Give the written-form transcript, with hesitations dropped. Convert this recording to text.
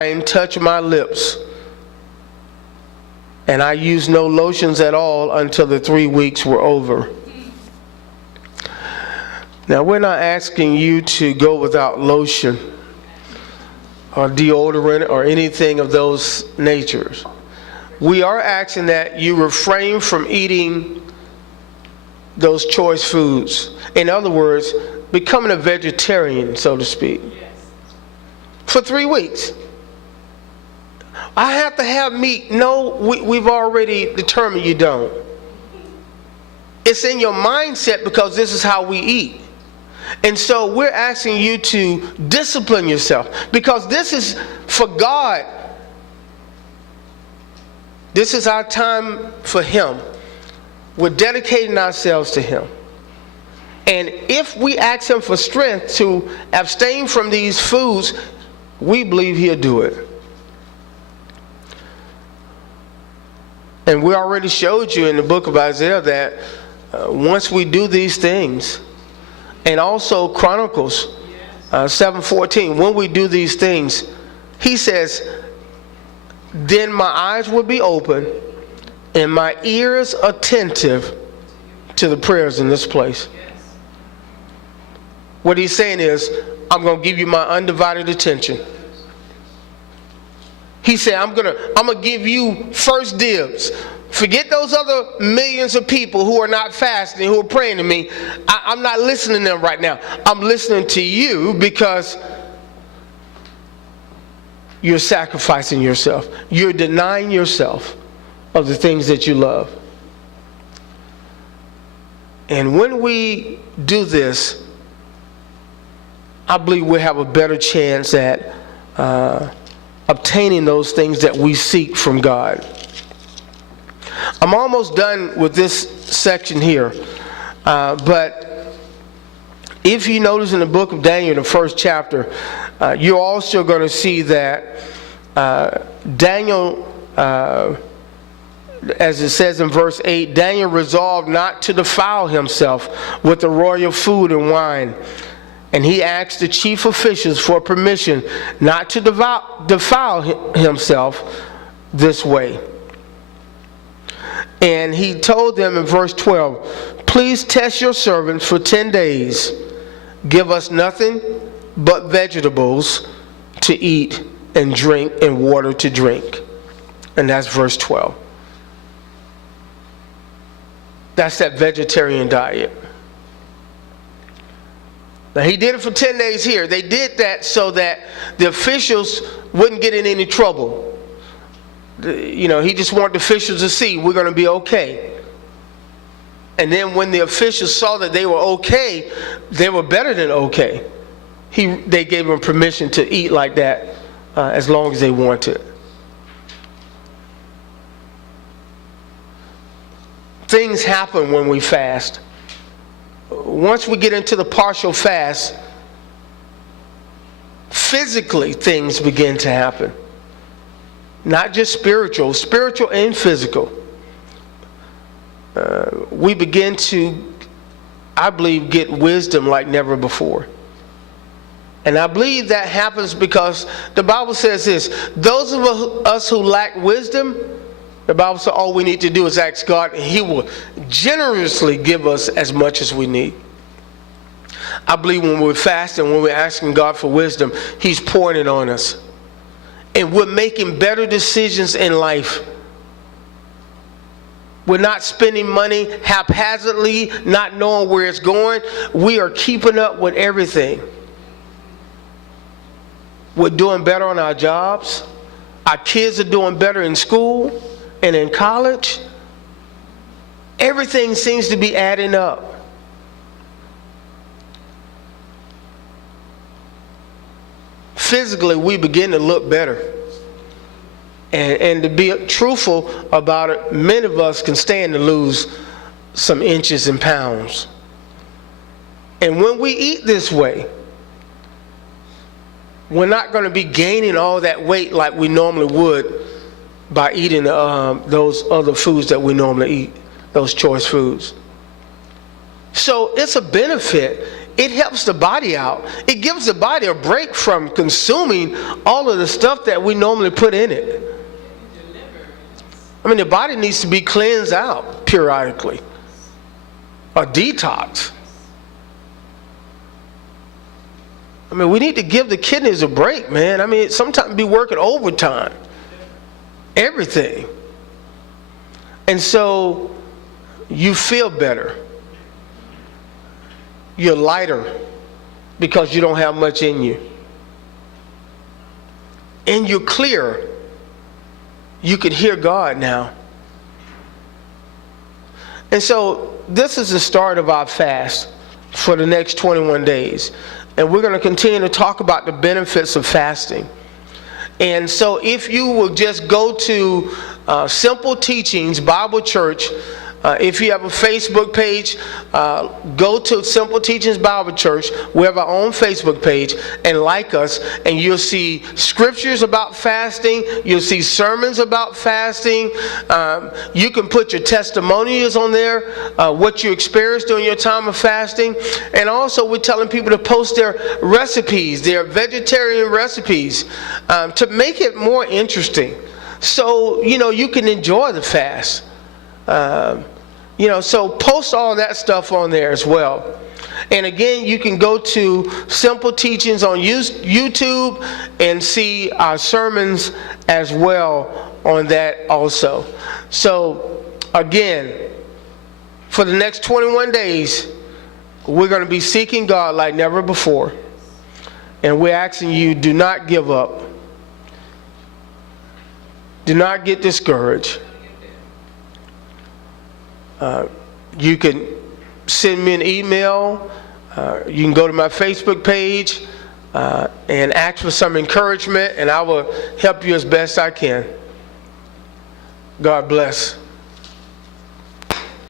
wine touched my lips, and I used no lotions at all until the 3 weeks were over. Now, we're not asking you to go without lotion or deodorant or anything of those natures. We are asking that you refrain from eating those choice foods. In other words, becoming a vegetarian, so to speak, for 3 weeks. I have to have meat. No, we've already determined you don't. It's in your mindset because this is how we eat. And so we're asking you to discipline yourself because this is for God. This is our time for Him. We're dedicating ourselves to Him. And if we ask Him for strength to abstain from these foods, we believe He'll do it. And we already showed you in the book of Isaiah that once we do these things, and also Chronicles 7:14, when we do these things, He says, then my eyes will be open and my ears attentive to the prayers in this place. What He's saying is, I'm going to give you my undivided attention. He said, I'm going to give you first dibs. Forget those other millions of people who are not fasting, who are praying to me. I'm not listening to them right now. I'm listening to you because you're sacrificing yourself. You're denying yourself of the things that you love. And when we do this, I believe we'll have a better chance at obtaining those things that we seek from God. I'm almost done with this section here, but if you notice in the book of Daniel, the first chapter, you're also going to see that Daniel, as it says in verse 8, Daniel resolved not to defile himself with the royal food and wine. And he asked the chief officials for permission not to defile himself this way. And he told them in verse 12, please test your servants for 10 days. Give us nothing but vegetables to eat and drink and water to drink. And that's verse 12. That's that vegetarian diet. Now, he did it for 10 days here. They did that so that the officials wouldn't get in any trouble. He just wanted the officials to see we're going to be okay. And then when the officials saw that they were okay, they were better than okay. They gave them permission to eat like that as long as they wanted. Things happen when we fast. Once we get into the partial fast, physically things begin to happen. Not just spiritual and physical. We begin to, I believe, get wisdom like never before. And I believe that happens because the Bible says this, those of us who lack wisdom, the Bible says all we need to do is ask God, and He will generously give us as much as we need. I believe when we're fasting, when we're asking God for wisdom, He's pouring it on us. And we're making better decisions in life. We're not spending money haphazardly, not knowing where it's going. We are keeping up with everything. We're doing better on our jobs. Our kids are doing better in school and in college. Everything seems to be adding up. Physically, we begin to look better. And to be truthful about it, many of us can stand to lose some inches and pounds. And when we eat this way, we're not going to be gaining all that weight like we normally would by eating those other foods that we normally eat, those choice foods. So it's a benefit it helps the body out. It gives the body a break from consuming all of the stuff that we normally put in it. I mean, the body needs to be cleansed out periodically. A detox. I mean, we need to give the kidneys a break, man. I mean, sometimes be working overtime. Everything. And so you feel better. You're lighter because you don't have much in you. And you're clear. You can hear God now. And so this is the start of our fast for the next 21 days. And we're going to continue to talk about the benefits of fasting. And so if you will just go to Simple Teachings Bible Church, if you have a Facebook page, go to Simple Teachings Bible Church. We have our own Facebook page, and like us, and you'll see scriptures about fasting. You'll see sermons about fasting. You can put your testimonials on there, what you experienced during your time of fasting. And also we're telling people to post their recipes, their vegetarian recipes, to make it more interesting. So, you can enjoy the fast. So post all that stuff on there as well. And again, you can go to Simple Teachings on YouTube and see our sermons as well on that also. So again, for the next 21 days, we're going to be seeking God like never before. And we're asking you, do not give up. Do not get discouraged. You can send me an email. You can go to my Facebook page and ask for some encouragement, and I will help you as best I can. God bless.